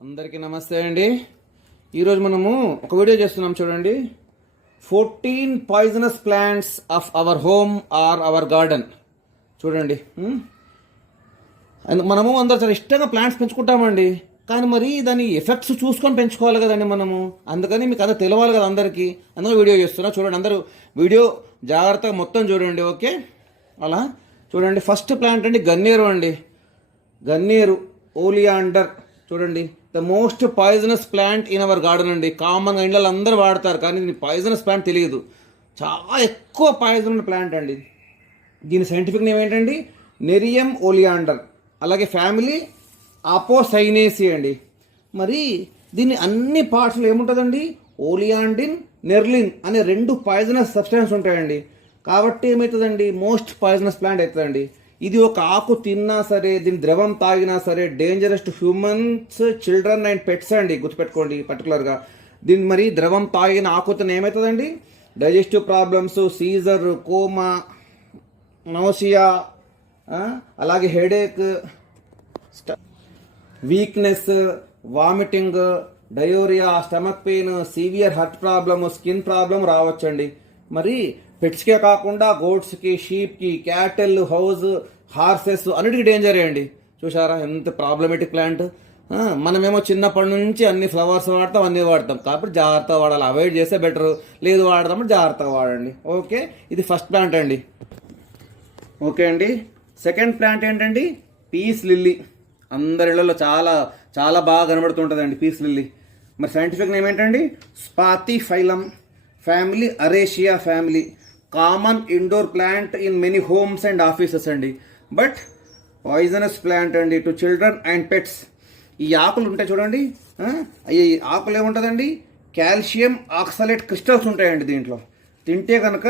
అందరికీ నమస్తే అండి. ఈరోజు మనము ఒక వీడియో చేస్తున్నాం చూడండి. 14 poisonous plants of our home or our garden. చూడండి, మనము అందరు చాలా ఇష్టంగా ప్లాంట్స్ పెంచుకుంటామండి. కానీ మరి దాని ఎఫెక్ట్స్ చూసుకొని పెంచుకోవాలి కదండి మనము. అందుకని మీకు అంతా తెలియాలి కదా అందరికీ. అందులో వీడియో చేస్తున్నా చూడండి. అందరూ వీడియో జాగ్రత్తగా మొత్తం చూడండి. ఓకే, అలా చూడండి. ఫస్ట్ ప్లాంట్ అండి గన్నేరు అండి. గన్నేరు ఓలియాండర్ చూడండి. The most poisonous plant in our garden అండి. కామన్గా ఇండ్లలో అందరూ వాడతారు, కానీ దీని పాయిజనస్ ప్లాంట్ తెలియదు. చాలా ఎక్కువ పాయిజన్ ఉన్న ప్లాంట్ అండి. దీని సైంటిఫిక్ నేమ్ ఏంటండి? నెరియం ఓలియాండర్. అలాగే ఫ్యామిలీ అపోసైనేసి అండి. మరి దీన్ని అన్ని పార్ట్స్లో ఏముంటుందండి? ఓలియాండిన్, నెర్లిన్ అనే 2 పాయిజనస్ సబ్స్టెన్స్ ఉంటాయండి. కాబట్టి ఏమవుతుందండి? మోస్ట్ పాయిజనస్ ప్లాంట్ అవుతుందండి. ఇది ఒక ఆకు తిన్నా సరే, దీని ద్రవం తాగినా సరే dangerous to humans, children and pets అండి. గుర్తుపెట్టుకోండి పర్టికులర్గా. దీని మరి ద్రవం తాగిన ఆకుతో ఏమవుతుందండి? Digestive problems, seizure, coma, nausea, అలాగే headache, weakness, vomiting, diarrhoea, stomach pain, severe heart problem, skin problem రావచ్చండి. మరి పెట్స్కే కాకుండా గోడ్స్కి, షీప్కి, క్యాటల్, హౌస్, హార్సెస్ అన్నిటికీ డేంజరే అండి. చూసారా ఎంత ప్రాబ్లమేటిక్ ప్లాంట్. మనమేమో చిన్నప్పటి నుంచి అన్ని ఫ్లవర్స్ వాడతాం, అన్నీ వాడతాం. కాబట్టి జాగ్రత్తగా వాడాలి. అవాయిడ్ చేస్తే బెటర్. లేదు వాడదామంటే జాగ్రత్తగా వాడండి. ఓకే, ఇది ఫస్ట్ ప్లాంట్ అండి. ఓకే అండి. సెకండ్ ప్లాంట్ ఏంటండి? Peace lily. అందరి ఇళ్లలో చాలా చాలా బాగా కనబడుతుంటుందండి పీస్ లిల్లీ. మరి సైంటిఫిక్ నేమ్ ఏంటండి? Spathiphyllum. Family araceae family. Common indoor plant in many homes and offices అండి. బట్ పాయిజనస్ ప్లాంట్ అండి టు చిల్డ్రన్ అండ్ పెట్స్. ఈ ఆకులు ఉంటాయి చూడండి. ఈ ఆకులు ఏముంటుందండి? కాల్షియం ఆక్సలేట్ క్రిస్టల్స్ ఉంటాయండి దీంట్లో. తింటే కనుక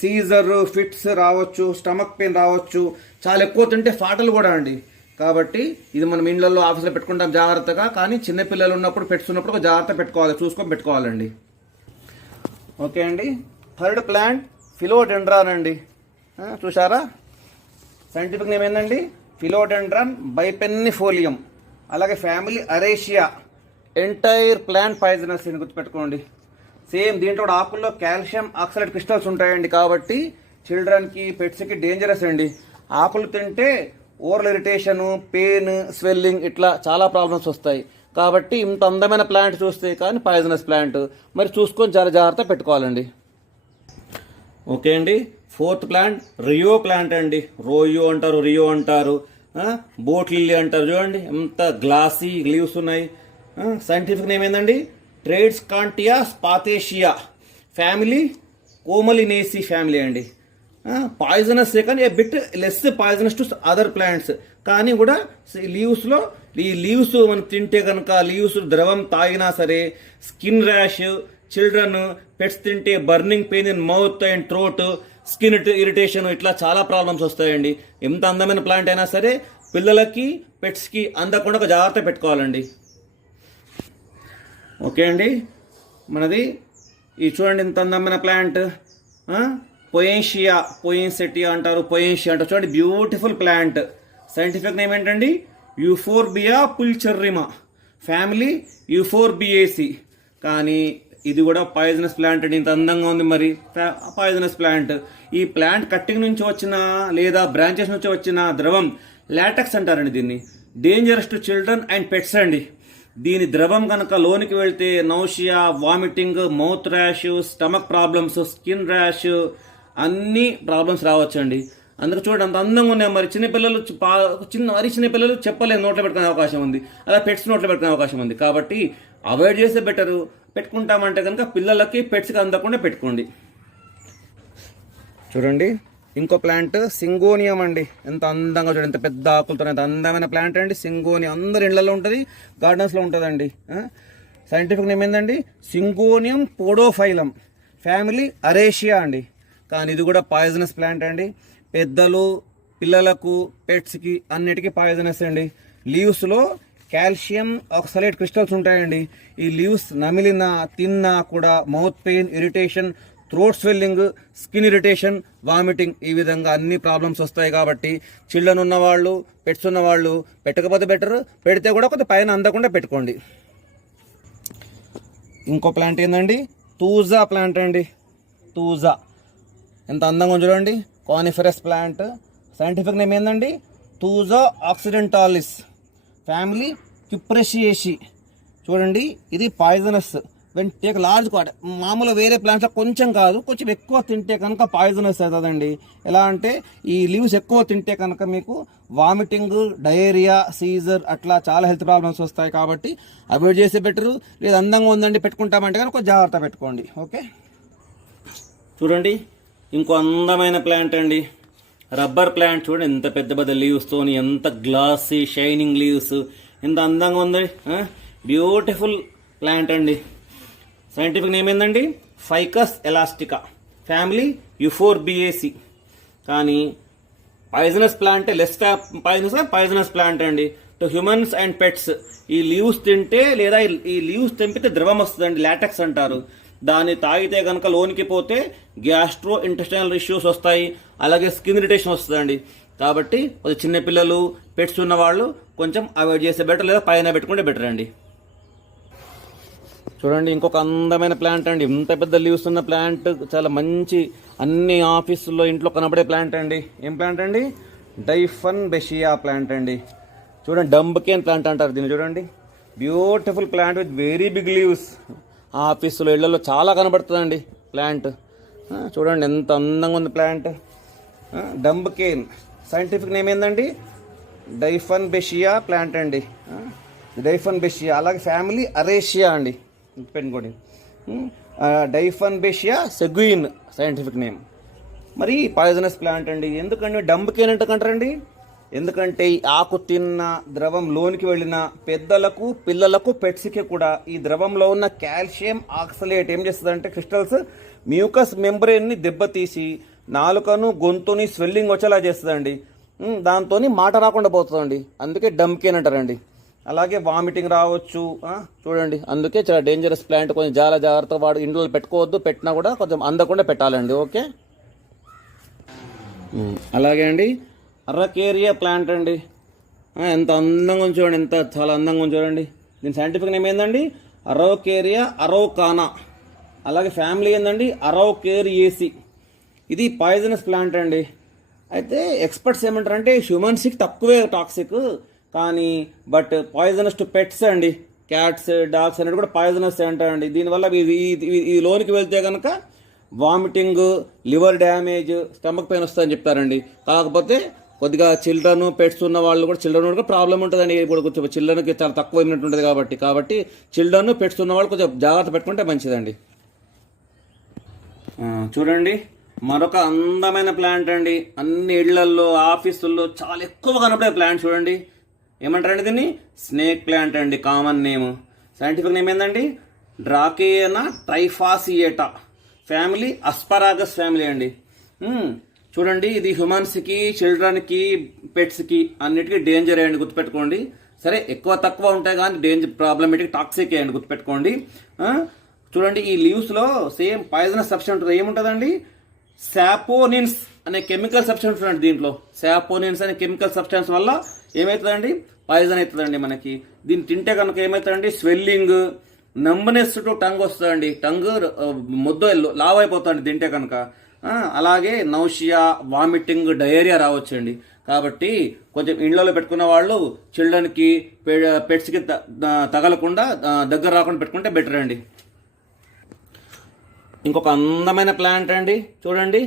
సీజర్, ఫిట్స్ రావచ్చు, స్టమక్ పెయిన్ రావచ్చు. చాలా ఎక్కువ తింటే ఫాటలు కూడా అండి. కాబట్టి ఇది మనం ఇండ్లలో ఆఫీస్లో పెట్టుకుంటాం జాగ్రత్తగా. కానీ చిన్నపిల్లలు ఉన్నప్పుడు, పెట్స్ ఉన్నప్పుడు జాగ్రత్త పెట్టుకోవాలి, చూసుకొని పెట్టుకోవాలండి. ఓకే అండి. థర్డ్ ప్లాంట్ ఫిలోడెండ్రాన్ అండి. చూసారా సైంటిఫిక్ నేమ్ ఏంటండి? ఫిలోడెండ్రాన్ బైపెన్నిఫోలియం. అలాగే ఫ్యామిలీ అరేషియా. ఎంటైర్ ప్లాంట్ పాయిజనస్ అని గుర్తుపెట్టుకోండి. సేమ్ దీంట్లో కూడా ఆకుల్లో కాల్షియం ఆక్సలేట్ క్రిస్టల్స్ ఉంటాయండి. కాబట్టి చిల్డ్రన్కి, పెట్స్కి డేంజరస్ అండి. ఆకులు తింటే ఓరల్ ఇరిటేషను, పెయిన్, స్వెల్లింగ్ ఇట్లా చాలా ప్రాబ్లమ్స్ వస్తాయి. కాబట్టి ఇంత అందమైన ప్లాంట్ చూస్తే కానీ పాయిజనస్ ప్లాంట్. మరి చూసుకొని చాలా జాగ్రత్త పెట్టుకోవాలండి. ఓకే అండి. ఫోర్త్ ప్లాంట్ రియో ప్లాంట్ అండి. రోయో అంటారు, రియో అంటారు, బోట్ లిల్లీ అంటారు. చూడండి ఎంత గ్లాసీ లీవ్స్ ఉన్నాయి. సైంటిఫిక్ నేమ్ ఏంటండి? Tradescantia spathacea. Family commelinaceae family అండి. పాయిజనస్ కానీ a bit less poisonous to other plants. కానీ కూడా లీవ్స్లో ఈ లీవ్స్ మనం తింటే కనుక, లీవ్స్ ద్రవం తాగినా సరే స్కిన్ ర్యాష్, చిల్డ్రన్, పెట్స్ తింటే burning pain in mouth and throat, skin irritation ఇట్లా చాలా ప్రాబ్లమ్స్ వస్తాయండి. ఎంత అందమైన ప్లాంట్ అయినా సరే పిల్లలకి, పెట్స్కి అందకుండా ఒక జాగ్రత్త పెట్టుకోవాలండి. ఓకే అండి. మనది ఈ చూడండి ఎంత అందమైన ప్లాంట్. పొయెన్షియా, పొయిన్సెటియా అంటారు, పొయెన్షియా అంటారు. చూడండి బ్యూటిఫుల్ ప్లాంట్. సైంటిఫిక్ నేమ్ ఏంటండి? యూఫోర్బియా పుల్చర్రిమా. ఫ్యామిలీ యూఫోర్బియేసి. కానీ ఇది కూడా పాయిజనస్ ప్లాంట్ అండి. ఇంత అందంగా ఉంది మరి పాయిజనస్ ప్లాంట్. ఈ ప్లాంట్ కట్టింగ్ నుంచి వచ్చిన లేదా బ్రాంచెస్ నుంచి వచ్చిన ద్రవం లాటెక్స్ అంటారండి దీన్ని. Dangerous to children and pets అండి. దీని ద్రవం కనుక లోనికి వెళ్తే nausea, vomiting, mouth rash, stomach problems, skin rash అన్ని ప్రాబ్లమ్స్ రావచ్చండి. అందుకు చూడండి అంత అందంగా ఉన్నాయి. మరి చిన్నపిల్లలు చిన్నపిల్లలు చెప్పలేదు నోట్లో పెట్టుకునే అవకాశం ఉంది. అలా పెట్స్ నోట్లో పెట్టుకునే అవకాశం ఉంది. కాబట్టి అవాయిడ్ చేస్తే బెటరు. పెట్టుకుంటామంటే కనుక పిల్లలకి, పెట్స్కి అందకుండా పెట్టుకోండి. చూడండి ఇంకో ప్లాంట్ సింగోనియం అండి. ఎంత అందంగా చూడండి, ఎంత పెద్ద ఆకులతో ఎంత అందమైన ప్లాంట్ అండి. సింగోనియం అందరి ఇళ్లలో ఉంటుంది, గార్డెన్స్లో ఉంటుందండి. సైంటిఫిక్ నేమ్ ఏంటండి? సింగోనియం పోడోఫైలం. ఫ్యామిలీ అరేషియా అండి. కానీ ఇది కూడా పాయిజనస్ ప్లాంట్ అండి. పెద్దలు, పిల్లలకు, పెట్స్కి అన్నిటికీ పాయిజనస్ అండి. లీవ్స్లో కాల్షియం ఆక్సలేట్ క్రిస్టల్స్ ఉంటాయండి. ఈ లీవ్స్ నమిలినా, తిన్నా కూడా mouth pain, irritation, throat swelling, skin irritation, vomiting, ఈ విధంగా అన్ని ప్రాబ్లమ్స్ వస్తాయి. కాబట్టి చిల్డ్రన్ ఉన్నవాళ్ళు, పెట్స్ ఉన్నవాళ్ళు పెట్టకపోతే బెటర్, పెడితే కూడా కొద్దిగా పైన అందకుండా పెట్టుకోండి. ఇంకో ప్లాంట్ ఏంటండి, తూజా ప్లాంట్ అండి. తూజా ఎంత అందంగా చూడండి, కానిఫరస్ ప్లాంట్. సైంటిఫిక్ నేమ్ ఏంటండి, తూజా ఆక్సిడెంటాలిస్, ఫ్యామిలీ క్యుప్రెషియేసి. చూడండి, ఇది poisonous when take large quantity. మామూలు వేరే ప్లాంట్స్లో కొంచెం కాదు, కొంచెం ఎక్కువ తింటే కనుక పాయిజనస్ అవుతుందండి. ఎలా అంటే ఈ లీవ్స్ ఎక్కువ తింటే కనుక మీకు వామిటింగ్, డయేరియా, సీజర్ అట్లా చాలా హెల్త్ ప్రాబ్లమ్స్ వస్తాయి. కాబట్టి అవాయిడ్ చేసే బెటరు. లేదు అందంగా ఉందండి పెట్టుకుంటామంటే కనుక కొంచెం జాగ్రత్త పెట్టుకోండి. ఓకే, చూడండి ఇంకో అందమైన ప్లాంట్ అండి, రబ్బర్ ప్లాంట్. చూడండి ఎంత పెద్ద పెద్ద లీవ్స్తోని, ఎంత గ్లాసీ షైనింగ్ లీవ్స్, ఎంత అందంగా ఉంది. బ్యూటిఫుల్ ప్లాంట్ అండి. సైంటిఫిక్ నేమ్ ఏంటండి, ఫైకస్ ఎలాస్టికా, ఫ్యామిలీ యుఫోర్బియేసి. కానీ poisonous plant, less poisonous plant అండి టు హ్యూమన్స్ అండ్ పెట్స్. ఈ లీవ్స్ తింటే లేదా ఈ లీవ్స్ తెంపితే ద్రవం వస్తుందండి, లాటెక్స్ అంటారు. దాన్ని తాగితే కనుక లోనికి పోతే గ్యాస్ట్రో ఇంటెస్టైనల్ ఇష్యూస్ వస్తాయి, అలాగే స్కిన్ ఇరిటేషన్ వస్తుందండి. కాబట్టి చిన్నపిల్లలు, పెట్స్ ఉన్న వాళ్ళు కొంచెం అవాయిడ్ చేస్తే బెటర్, లేదా పైన పెట్టుకుంటే బెటర్ అండి. చూడండి ఇంకొక అందమైన ప్లాంట్ అండి, ఇంత పెద్ద లీవ్స్ ఉన్న ప్లాంట్, చాలా మంచి అన్ని ఆఫీసుల్లో ఇంట్లో కనబడే ప్లాంట్ అండి. ఏం ప్లాంట్ అండి, డైఫన్బేషియా ప్లాంట్ అండి. చూడండి డంబకేన్ ప్లాంట్ అంటారు దీన్ని. చూడండి beautiful plant with very big leaves. ఆఫీసులో ఇళ్లలో చాలా కనబడుతుందండి ప్లాంట్. చూడండి ఎంత అందంగా ఉంది ప్లాంట్, డంబకేన్. సైంటిఫిక్ నేమ్ ఏంటండి, డైఫన్బేషియా ప్లాంట్ అండి, డైఫన్బేషియా. అలాగే ఫ్యామిలీ అరేషియా అండి, పెట్టుకోండి. డైఫన్బేషియా సెగ్విన్ సైంటిఫిక్ నేమ్. మరి పాయిజనస్ ప్లాంట్ అండి. ఎందుకండి డంబకేన్ అంటారండి, ఎందుకంటే ఈ ఆకు తిన్న ద్రవం లోనికి వెళ్ళిన పెద్దలకు, పిల్లలకు, పెట్స్కి కూడా ఈ ద్రవంలో ఉన్న కాల్షియం ఆక్సలేట్ ఏం చేస్తుందంటే క్రిస్టల్స్ మ్యూకస్ మెంబ్రెయిన్ని దెబ్బతీసి నాలుకను, గొంతుని స్వెల్లింగ్ వచ్చేలా చేస్తుందండి. దాంతో మాట రాకుండా పోతుందండి, అందుకే డంబకేన్ అంటారండి. అలాగే వామిటింగ్ రావచ్చు. చూడండి అందుకే చాలా డేంజరస్ ప్లాంట్, కొంచెం చాలా జాగ్రత్తగా వాడు ఇంట్లో పెట్టుకోవద్దు, పెట్టినా కూడా కొంచెం అందకుండా పెట్టాలండి. ఓకే, అలాగే అండి అరకేరియా ప్లాంట్ అండి. ఎంత అందంగా ఉంది చూడండి, ఎంత చాలా అందంగా ఉంది చూడండి. దీని సైంటిఫిక్ నేమ్ ఏంటండి, అరోకేరియా అరోకానా. అలాగే ఫ్యామిలీ ఏంటండి, అరోకేరియేసి. ఇది పాయిజనస్ ప్లాంట్ అండి. అయితే ఎక్స్పర్ట్స్ ఏమంటారంటే హ్యూమన్స్కి తక్కువే టాక్సిక్, కానీ బట్ పాయిజనస్ టు పెట్స్ అండి, క్యాట్స్, డాగ్స్ అనేది కూడా పాయిజనస్ అంటారండి. దీనివల్ల ఈ లోనికి వెళ్తే కనుక vomiting, liver damage, stomach pain వస్తుందని చెప్తారండి. కాకపోతే కొద్దిగా చిల్డ్రన్, పెట్స్ ఉన్న వాళ్ళు కూడా, చిల్డ్రన్ కూడా ప్రాబ్లం ఉంటుందండి. ఇప్పుడు కొంచెం చిల్డ్రన్కి చాలా తక్కువ ఇమ్యూనిటీ ఉంటుంది కాబట్టి చిల్డ్రన్, పెట్స్ ఉన్న వాళ్ళు కొంచెం జాగ్రత్త పెట్టుకుంటే మంచిదండి. చూడండి మరొక అందమైన ప్లాంట్ అండి, అన్ని ఇళ్లల్లో, ఆఫీసుల్లో చాలా ఎక్కువ కనపడే ప్లాంట్. చూడండి ఏమంటారండి దీన్ని, స్నేక్ ప్లాంట్ అండి, కామన్ నేమ్. సైంటిఫిక్ నేమ్ ఏంటండి, డ్రాకేనా ట్రైఫాసియేటా, ఫ్యామిలీ అస్పరాగస్ ఫ్యామిలీ అండి. చూడండి ఇది హ్యూమన్స్కి, చిల్డ్రన్కి, పెట్స్కి అన్నిటికీ డేంజర్ అయ్యండి, గుర్తుపెట్టుకోండి. సరే ఎక్కువ తక్కువ ఉంటాయి కానీ డేంజర్, ప్రాబ్లమేటిక్, టాక్సిక్ అయ్యండి, గుర్తుపెట్టుకోండి. చూడండి ఈ లీవ్స్లో సేమ్ పాయిజనస్ సబ్స్టెన్స్ ఏముంటుందండి, సాపోనిన్స్ అనే కెమికల్ సబ్స్టెన్స్ ఉంటుంది దీంట్లో. సాపోనిన్స్ అనే కెమికల్ సబ్స్టెన్స్ వల్ల ఏమవుతుందండి, పాయిజన్ అవుతుందండి మనకి. దీన్ని తింటే కనుక ఏమవుతుందండి, స్వెల్లింగ్, నంబనెస్ టు టంగ్ వస్తుందండి, టంగ్ ముద్ద లావ్ అయిపోతుంది తింటే కనుక. అలాగే నౌషియా, వామిటింగ్, డయేరియా రావచ్చండి. కాబట్టి కొంచెం ఇండ్లలో పెట్టుకున్న వాళ్ళు చిల్డ్రన్కి, పెట్స్కి తగలకుండా, దగ్గర రాకుండా పెట్టుకుంటే బెటర్ అండి. ఇంకొక అందమైన ప్లాంట్ అండి, చూడండి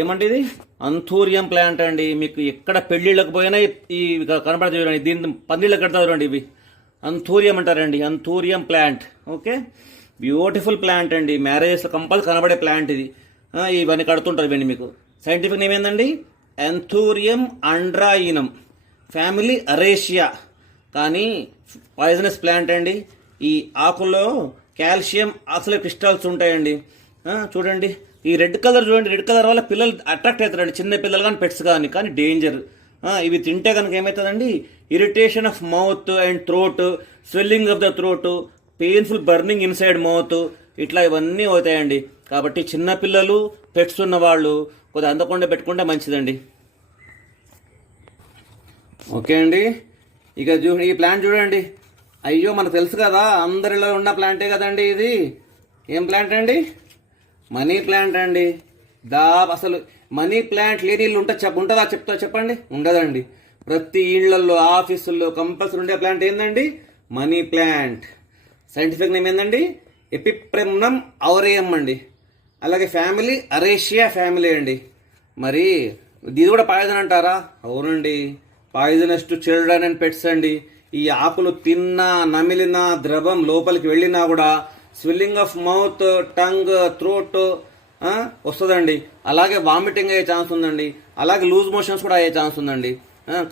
ఏమంటే ఇది అంథూరియం ప్లాంట్ అండి. మీకు ఎక్కడ పెళ్ళిళ్ళకి పోయినా ఈ కనపడతా చూడండి, దీన్ని పందిళ్ళకి కడతా చూడండి, ఇవి అంథూరియం అంటారండి, అంథూరియం ప్లాంట్. ఓకే, బ్యూటిఫుల్ ప్లాంట్ అండి, మ్యారేజెస్లో కంపల్సరీ కనబడే ప్లాంట్ ఇది. ఇవన్నీ కడుతుంటారు ఇవన్నీ. మీకు సైంటిఫిక్ నేమ్ ఏంటండి, అంథూరియం అండ్రాయినం, ఫ్యామిలీ అరేషియా. కానీ పాయిజనస్ ప్లాంట్ అండి. ఈ ఆకుల్లో కాల్షియం ఆక్సలేట్ క్రిస్టల్స్ ఉంటాయండి. చూడండి ఈ రెడ్ కలర్ చూడండి, రెడ్ కలర్ వల్ల పిల్లలు అట్రాక్ట్ అవుతారండి, చిన్న పిల్లలు కానీ, పెట్స్ కానీ డేంజర్. ఇవి తింటే కనుక ఏమవుతుందండి, irritation of mouth and throat, swelling of the throat, painful burning inside mouth, ఇట్లా ఇవన్నీ అవుతాయండి. కాబట్టి చిన్నపిల్లలు పెట్స్ ఉన్న వాళ్ళు కొద్దిగా అందకుండా పెట్టుకుంటే మంచిదండి. ఓకే అండి, ఇక ఈ ప్లాంట్ చూడండి. అయ్యో మనకు తెలుసు కదా, అందరిలో ఉన్న ప్లాంటే కదండి ఇది. ఏం ప్లాంట్ అండి? మనీ ప్లాంట్ అండి. అసలు మనీ ప్లాంట్ లేని ఇల్లు ఉంటుందా చెప్పండి? ఉండదండి. ప్రతి ఇళ్లలో, ఆఫీసుల్లో కంపల్సరీ ఉండే ప్లాంట్ ఏందండి? Money plant. సైంటిఫిక్ నేమ్ ఏందండి? ఎపిప్రెమ్నం ఔరేయం అండి. అలాగే ఫ్యామిలీ అరేషియా ఫ్యామిలీ అండి. మరి ఇది కూడా పాయిజన్ అంటారా? అవునండి, poisonous to children and pets అండి. ఈ ఆకులు తిన్నా, నమిలినా, ద్రవం లోపలికి వెళ్ళినా కూడా swelling of mouth, tongue, throat వస్తుందండి. అలాగే వామిటింగ్ అయ్యే ఛాన్స్ ఉందండి. అలాగే లూజ్ మోషన్స్ కూడా అయ్యే ఛాన్స్ ఉందండి.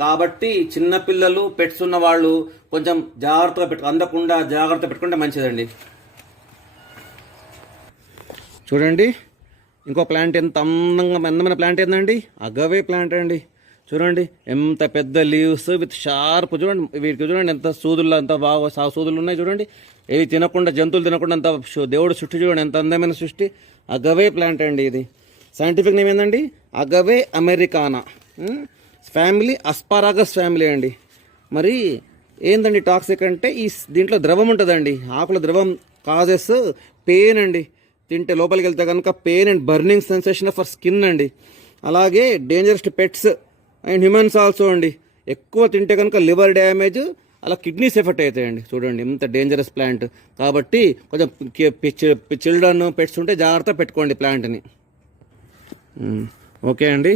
కాబట్టి చిన్నపిల్లలు పెట్స్ ఉన్న వాళ్ళు కొంచెం జాగ్రత్తగా అందకుండా జాగ్రత్త పెట్టుకుంటే మంచిదండి. చూడండి, ఇంకో ప్లాంట్ ఎంత అందమైన ప్లాంట్ ఏందండి? అగవే ప్లాంట్ అండి. చూడండి ఎంత పెద్ద లీవ్స్ విత్ షార్ప్. చూడండి వీటికి చూడండి ఎంత సూదులు, అంత బాగా సూదులు ఉన్నాయి. చూడండి ఏవి తినకుండా, జంతువులు తినకుండా అంత దేవుడు సృష్టి చూడండి, ఎంత అందమైన సృష్టి. అగవే ప్లాంట్ అండి ఇది. సైంటిఫిక్ నేమ్ ఏందండి? అగవే అమెరికానా. ఫ్యామిలీ అస్పారాగస్ ఫ్యామిలీ అండి. మరి ఏందండి టాక్సిక్ అంటే దీంట్లో ద్రవం ఉంటుందండి. ఆకుల ద్రవం కాజెస్ పెయిన్ అండి. తింటే లోపలికి వెళ్తే కనుక pain and burning sensation for skin అండి. అలాగే dangerous to pets and humans also అండి. ఎక్కువ తింటే కనుక లివర్ డ్యామేజ్, అలా కిడ్నీస్ ఎఫెక్ట్ అవుతాయండి. చూడండి ఎంత డేంజరస్ ప్లాంట్. కాబట్టి కొంచెం చిల్డ్రన్ పెట్స్ ఉంటే జాగ్రత్త పెట్టుకోండి ప్లాంట్ని. ఓకే అండి,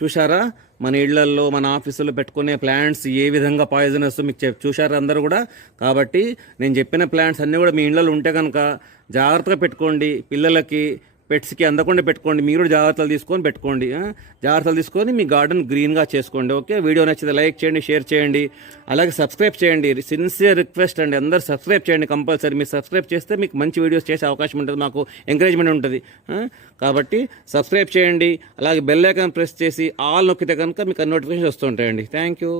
చూసారా మన ఇళ్లల్లో, మన ఆఫీసుల్లో పెట్టుకునే ప్లాంట్స్ ఏ విధంగా పాయిజనస్ మీకు చూశారు అందరూ కూడా. కాబట్టి నేను చెప్పిన ప్లాంట్స్ అన్నీ కూడా మీ ఇళ్లలో ఉంటే కనుక జాగ్రత్తగా పెట్టుకోండి. పిల్లలకి, పెట్స్కి అందకుండా పెట్టుకోండి. మీరు జాగ్రత్తలు తీసుకొని పెట్టుకోండి. జాగ్రత్తలు తీసుకొని మీ గార్డెన్ గ్రీన్గా చేసుకోండి. ఓకే, వీడియో నచ్చితే లైక్ చేయండి, షేర్ చేయండి, అలాగే సబ్స్క్రైబ్ చేయండి. సిన్సియర్ రిక్వెస్ట్ అండి, అందరూ సబ్స్క్రైబ్ చేయండి కంపల్సరీ. మీరు సబ్స్క్రైబ్ చేస్తే మీకు మంచి వీడియోస్ చేసే అవకాశం ఉంటుంది, మాకు ఎంకరేజ్మెంట్ ఉంటుంది. కాబట్టి సబ్స్క్రైబ్ చేయండి, అలాగే బెల్ ఐకాన్ ప్రెస్ చేసి ఆల్ నొక్కితే కనుక మీకు నోటిఫికేషన్ వస్తుంటాయండి. Thank you.